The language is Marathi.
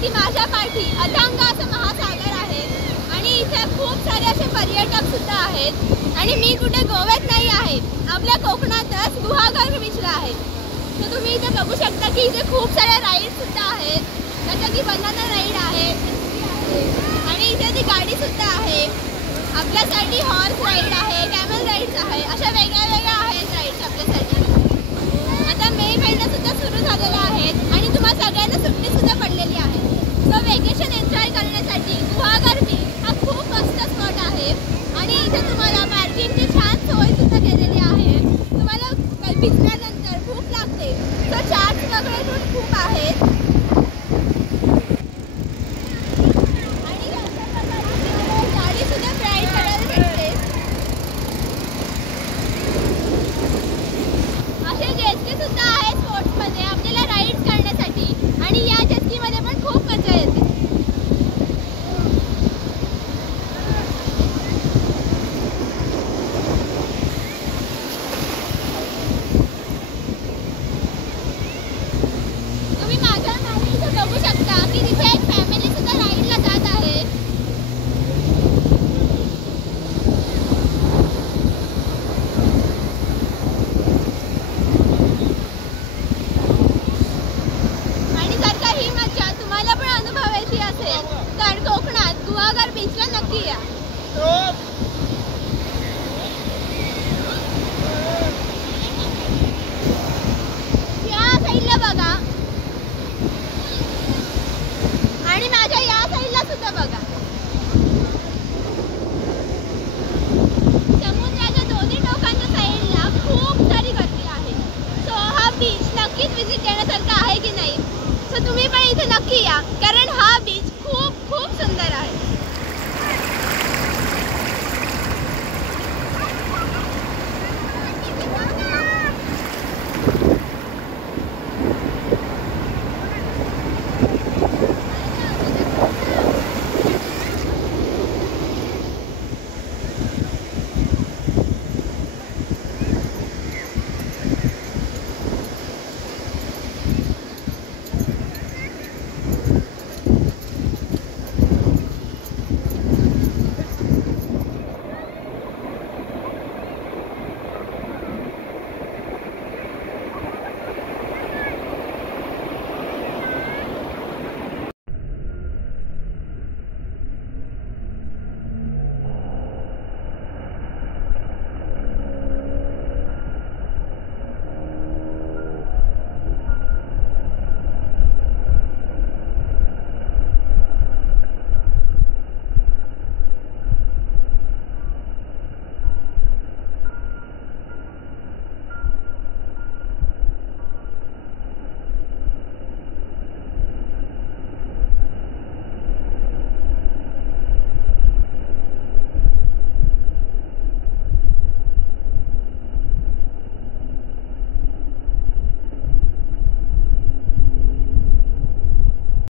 की माझ्या पाठी अथांग असं महासागर आहे आणि इथे खूप सारे असे पर्यटक सुद्धा आहेत आणि मी कुठे गोव्यात नाही आहे, आपल्या कोकणातच गुहागर बीचला आहे. तर तुम्ही इथे बघू शकता की इथे खूप साऱ्या राईड सुद्धा आहेत, जसं की बनाना राईड आहे आणि इथे ती गाडी सुद्धा आहे. आपल्यासाठी हॉर्स राईड आहे, कॅमल राईड्स आहे, अशा वेगळ्या वेगळ्या आहेत राईड्स आपल्यासाठी. आता मे महिना सुद्धा सुरू झालेला आहे आणि तुम्हा सगळ्यांना सुट्टी सुद्धा पडलेली आहे. सो वेकेशन एन्जॉय करण्यासाठी गुहागर बीच हा खूप मस्त स्पॉट आहे आणि इथे तुम्हाला पार्किंगची छान सोय सुद्धा केलेली आहे. तुम्हाला भिजल्यानंतर भूक लागते तर चार्ज वगैरे पण खूप आहेत आणि गाडी सुद्धा राईड करायला भेटते. असे जेस्की सुद्धा आहेत स्पोर्ट्समध्ये आपल्याला राईड्स करण्यासाठी आणि या जेस्कीमध्ये पण खूप मजा येते. तुम्ही माझ्या मागे इथे बघू शकता की तिथे एक फॅमिली सुद्धा राईडला जात आहे. आणि जर का ही मजा तुम्हाला पण अनुभवायची असेल तर कोकणात गुहागर बीचला नक्की या.